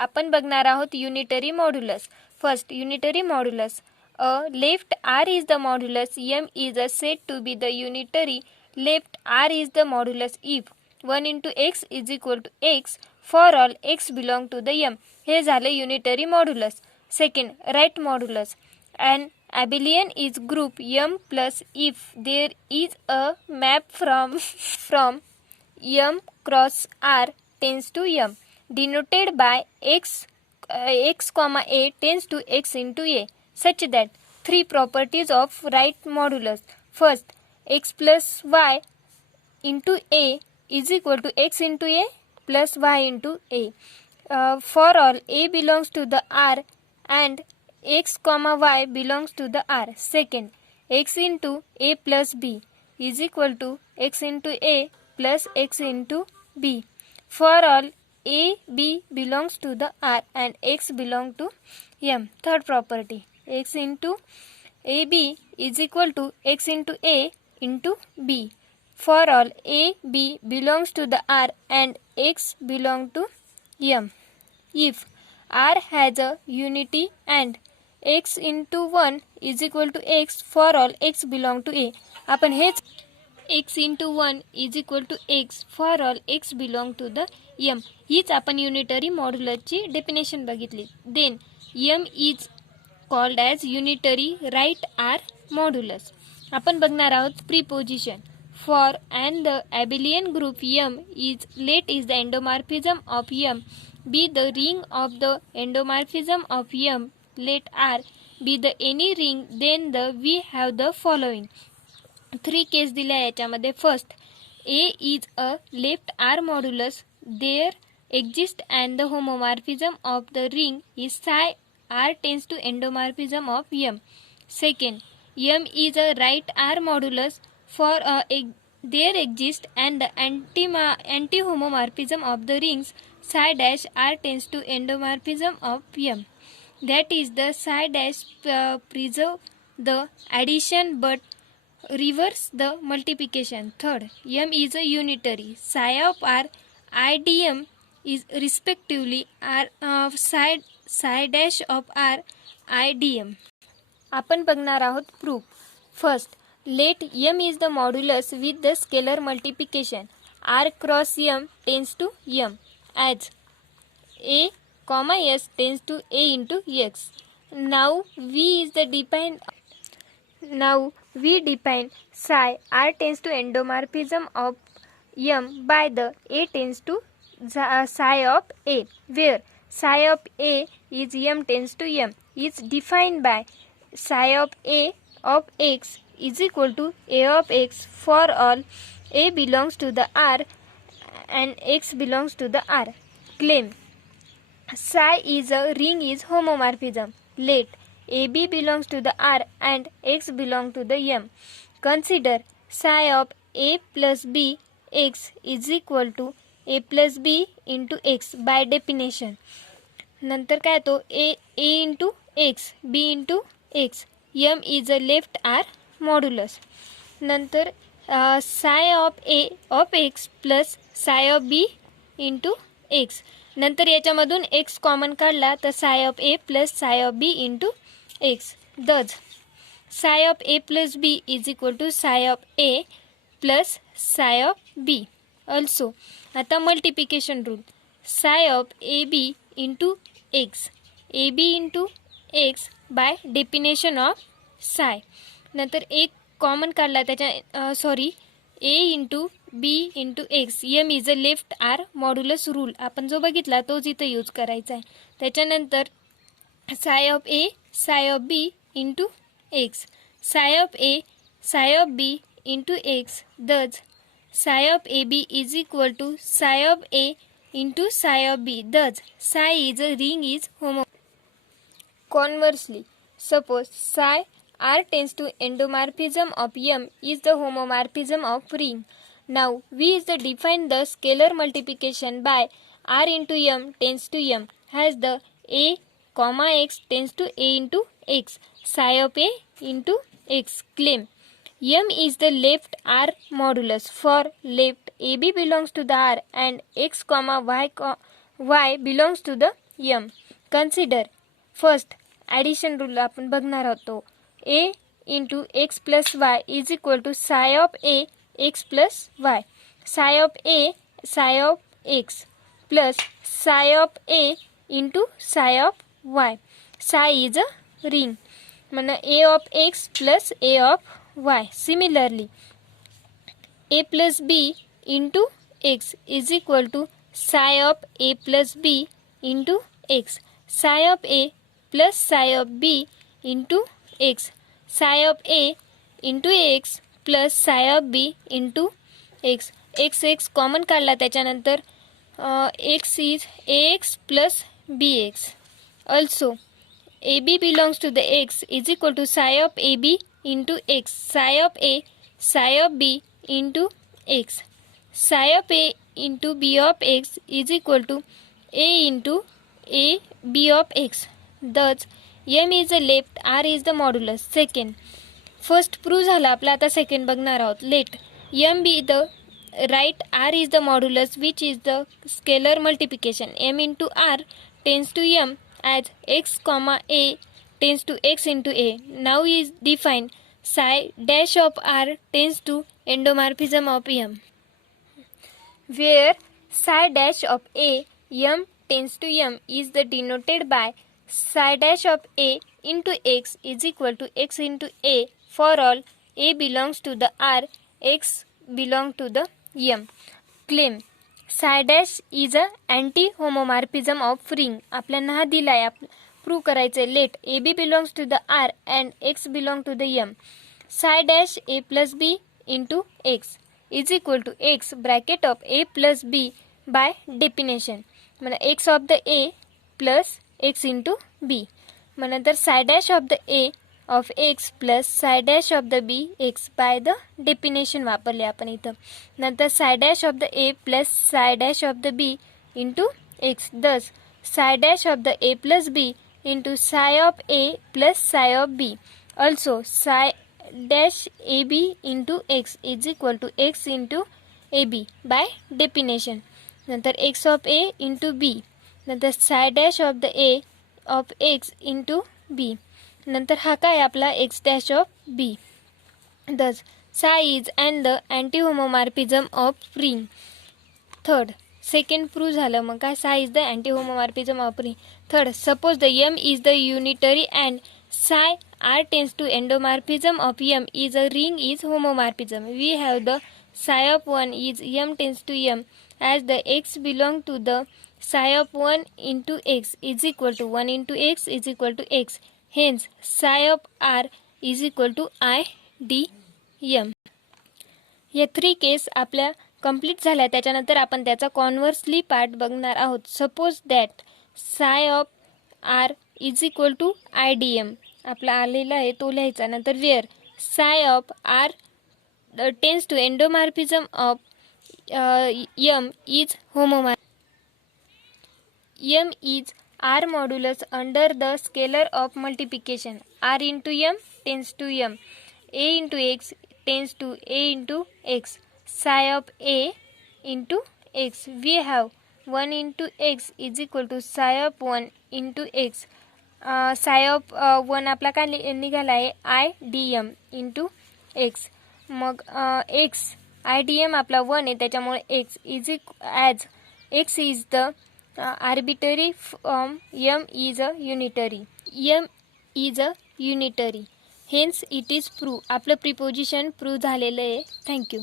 आपण बघणार आहोत unitary modulus. First, unitary modulus. A left R is the modulus M is said to be the unitary. Left R is the modulus if 1 into x is equal to x for all x belong to the M. हे झाले unitary modulus. Second, right modulus. An abelian is group M plus if there is a map from M cross R tends to M denoted by x comma a tends to x into a, such that three properties of right modulus. First, x plus y into a is equal to x into a plus y into a. For all a belongs to the R and x comma y belongs to the R. Second, x into a plus b is equal to x into a plus x into b. For all a b belongs to the R and x belong to M. Third property, x into ab is equal to x into a into b. For all a b belongs to the R and x belong to M. If R has a unity and x into 1 is equal to x for all x belong to a. आपण हेच x into 1 is equal to x for all x belong to the M. हीच आपण unitary मॉड्युलसची definition बघितली. Then M is called as unitary right R modulus. आपण बघणार आहोत preposition. For and the abelian group M is let is the endomorphism of M be the ring of the endomorphism of M, let R be the any ring, then we have the following. 3 केस दिल्या याच्यामध्ये. First, A is a left R modulus. There exists and the homomorphism of the ring is psi R tends to endomorphism of M. Second, M is a right R modulus. For there exists and the anti-homomorphism of the rings psi dash R tends to endomorphism of M. That is the psi dash preserve the addition but reverse the multiplication. Third, M is a unitary. Psi of R IDM is respectively R psi dash of R IDM. आपण बघणार आहोत proof. First, let M is the modulus with the scalar multiplication R cross M tends to M as A comma S tends to A into X. Now we define psi R tends to endomorphism of M by the A tends to psi of A, where psi of A is M tends to M is defined by psi of A of X is equal to A of X for all A belongs to the R and X belongs to the R. Claim psi is a ring is homomorphism. Let AB belongs to the R and X belong to the M. Consider psi of A plus B X is equal to A plus B into X by definition. नंतर काय तो A into X, B into X. M is a left R modulus. नंतर psi of A of X plus psi of B into X. नंतर याच्यामधून x common काढला तर psi of A plus psi of B into X. Thus, psi of A plus B is equal to psi of A plus psi of B. Also, आता multiplication rule. Psi of AB into X. AB into X by definition of psi. नंतर एक common काढला त्याच्या A into B into X. M is a left R modulus rule. आपण जो बघितला तोच इथं यूज करायचा आहे. त्याच्यानंतर psi of A psi of B into X. Psi of A psi of B into X. Thus, psi of AB is equal to psi of A into psi of B. Thus, psi is a ring is homo. Conversely, suppose psi R tends to endomorphism of M is the homomorphism of ring. Now, we is the define the scalar multiplication by R into M tends to M has the A comma X tends to A into X. Psi of A into X. Claim M is the left R modulus. For left AB belongs to the R and X comma Y belongs to the m. Consider first addition rule आपण बघणार आहोत. a into x plus y is equal to psi of a x plus y. Psi of a psi of x plus psi of a into psi of y. Psi is a ring म्हणजे a of x plus a of y. Similarly a plus b into x is equal to psi of a plus b into x. Psi of a plus psi of b into x. Psi of a into x plus psi of b into x. x common काढला त्याच्यानंतर x is ax plus bx. Also ab belongs to the x is equal to psi of ab into x. Psi of a psi of b into x. Psi of a into b of x is equal to a into a b of x. Thus m is the left, r is the modulus. Second, first prove झाला आपला. आता second बघणार आहोत. Let m be the right, r is the modulus which is the scalar multiplication. m into r tends to m as x comma a tends to x into a. Now is defined psi dash of r tends to endomorphism of m, where psi dash of a m tends to m is the denoted by psi dash of a into x is equal to x into a for all a belongs to the r, x belong to the m. Claim psi dash is a anti-homomorphism of ring. आपल्याला हा दिलाय, prove करायचे. Let a b belongs to the R and x belong to the M. Psi dash a plus b into x is equal to x bracket of a plus b by definition. म्हणजे x of the A plus x into b. मग नंतर psi dash of the a of x plus psi dash of the b x by the definition वापरले आपण इथं. नंतर psi dash of the A plus psi dash of the B into X. Thus psi dash of the A plus B into psi of a plus psi of b. Also psi dash ab into x is equal to x into ab by definition. नंतर x of a into b. नंतर psi dash of the a of x into b. नंतर हा काय आपला x dash of b. Thus psi is and the anti-homomorphism of ring. Third, second prove झालं. मग काय psi is the anti homomorphism of ring. Third, suppose the M is the unitary and psi R tends to endomorphism of M is a ring is homomorphism. We have the psi of one is M tends to M as the x belong to the psi of one into x is equal to one into x is equal to x. Hence साय of R is equal to I D M. या three case आपल्या complete झाल्या. त्याच्यानंतर आपण त्याचा कॉन्व्हर्सली part बघणार आहोत. Suppose that psi of R is equal to I D M आपला आलेला आहे तो लिहायचा. नंतर where psi of R tends to endomorphism of M is homomorph. M is R modulus under the scalar of multiplication. R into M tends to M. A into x tends to a into x. Psi of a into x. We have 1 into x is equal to psi of 1 into x. Psi of 1 आपला काय निघाला आहे I D M into X. मग X I D M आपला 1 आहे त्याच्यामुळे X is as X is the arbitrary form. M is a unitary. M is a unitary. Hence it is prove. आपलं proposition prove झालेलं आहे. Thank you.